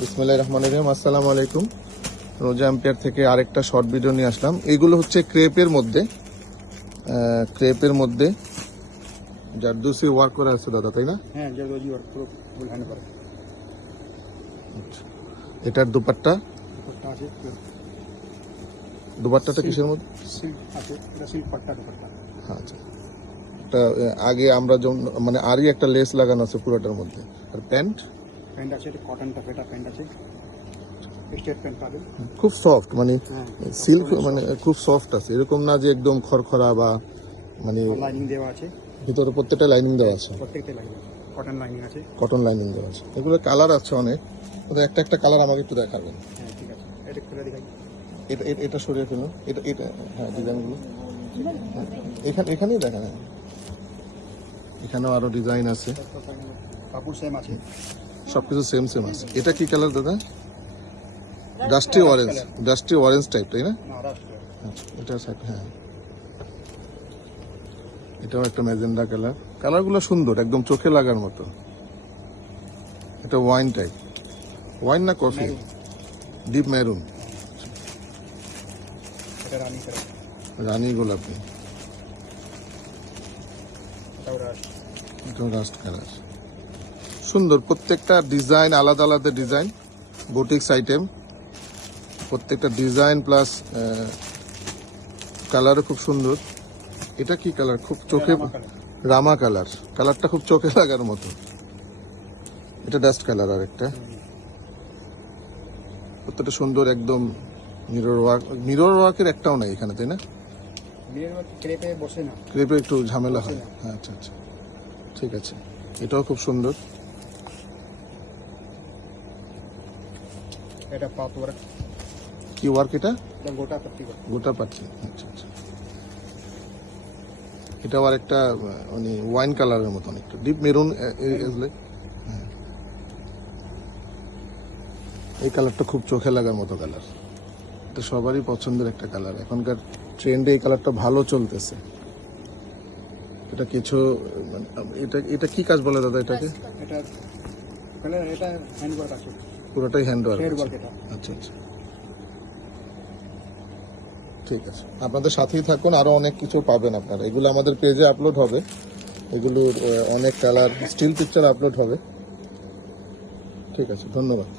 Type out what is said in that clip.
বিসমিল্লাহির রহমানির রহিম। আসসালামু আলাইকুম। রোজা এম্পিয়ার থেকে আরেকটা শর্ট ভিডিও নিয়ে আসলাম। এইগুলো হচ্ছে ক্রেপের মধ্যে জারদোসি ওয়ার্ক করা আছে দাদা, তাই না? হ্যাঁ, জারদোসি ওয়ার্ক পুরো ফুল হ্যান্ড করা। এটার দুপাট্টা আছে, দুপাট্টাটা কিসের মধ্যে? সিল্ক আছে, এটা সিল্ক পাট্টা দুপাট্টা। আচ্ছা, এটা আগে আমরা মানে আরই একটা লেস লাগানো আছে পুরোটার মধ্যে। আর প্যান্ট আছে, এটা কটন টাফেটা প্যান্ট আছে, স্ট্রেট প্যান্ট পাবেন। খুব সফট, মানে সিল্ক, খুবই মানে খুব সফট আছে, এরকম না যে একদম খড়খড়া বা মানে লাইনিং দেওয়া আছে, ভিতরে প্রত্যেকটা লাইনিং দেওয়া আছে, প্রত্যেকটা লাইনিং কটন লাইনিং আছে। কটন লাইনিং দেওয়া আছে। এগুলো কালার আছে অনেক, একটা একটা কালার আমাকে একটু দেখাবেন। হ্যাঁ ঠিক আছে, এটা খুলে দেখাই। এটা সরিয়ে ফেলুন, এটা হ্যাঁ, ডিজাইনগুলো এখানেই দেখা যায়। এখানেও আরো ডিজাইন আছে, কাপড় সেম আছে, সবকিছু সেম আছে। এটা কি কালার দাদা? ডাস্টি অরেঞ্জ টাইপ, তাই না? আচ্ছা, এটা হ্যাঁ, এটাও একটা ম্যাজেন্ডা কালার। কালারগুলো সুন্দর, একদম চোখে লাগার মতো। এটা ওয়াইন টাইপ, ওয়াইন না কফি, ডিপ মেরুন, এটা রানী কালার, রানী গোলাপি, এটাও রাস্ট কালার। সুন্দর, প্রত্যেকটা ডিজাইন আলাদা আলাদা ডিজাইন, বুটিক্স আইটেম। প্রত্যেকটা ডিজাইন প্লাস কালারও খুব সুন্দর। এটা কি কালার? খুব চোখে, রামা কালার, কালারটা খুব চোখে লাগার মতো। এটা ডাস্ট কালার। আর একটা প্রত্যেকটা সুন্দর, একদম মিরর ওয়ার্কের একটাও নাই এখানে, তাই না? ক্রেপে বসে না, ক্রেপে একটু ঝামেলা হয়। হ্যাঁ, আচ্ছা আচ্ছা, ঠিক আছে। এটাও খুব সুন্দর। এটা পাত ওয়ার্ক। কি ওয়ার্ক এটা? গোটা পাত্তি ওয়ার্ক, গোটা পাচ্ছি। আচ্ছা আচ্ছা, এটা আবার একটা মানে ওয়াইন কালারের মতো, অনেকটা ডিপ মেরুন। এই কালারটা খুব চোখে লাগার মতো কালার। এটা সবারই পছন্দের একটা কালার, এখনকার ট্রেন্ডে এই কালারটা ভালো চলতেছে। এটা কিছু এটা কি কাজ বলে দাদা এটাকে? এটা কালার, এটা হ্যান্ড ওয়ার্ক আছে, পুরোটাই হ্যান্ড ওয়ার্ক। এটা। আচ্ছা আচ্ছা, ঠিক আছে। আপনাদের সাথেই থাকুন, আরো অনেক কিছু পাবেন আপনারা। এগুলো আমাদের পেজে আপলোড হবে, এগুলোর অনেক কালার স্টিল পিকচার আপলোড হবে। ঠিক আছে, ধন্যবাদ।